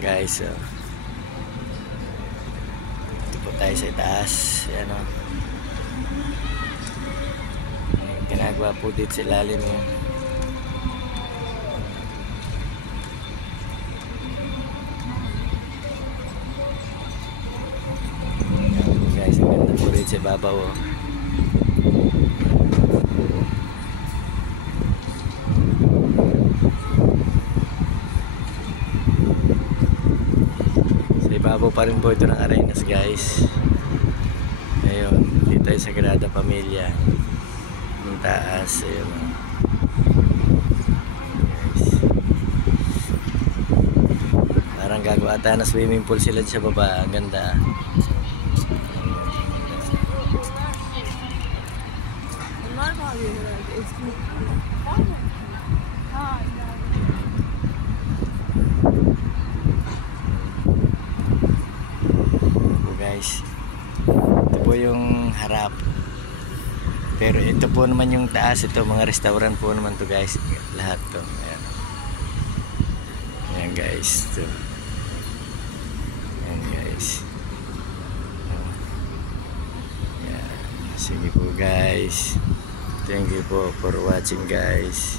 Guys, so ito po tayo sa itaas. Ayan o. Ginagawa po dito sa ilalim yun. Guys, ang ganda po rin sa babaw o. Ibabaw pa rin po ito ng Arenas, guys. Ayun, dito tayo sa Sagrada Familia. Yung taas, ayun. Guys. Parang gagawa ata na swimming pool sila sa baba. Ang ganda. Guys, ito po yung harap, pero ito po naman yung taas. Ito mga restaurant po naman to, guys, lahat to. Ayan, ayan guys, ito. Ayan guys. Ayan. Sige po guys, thank you po for watching, guys.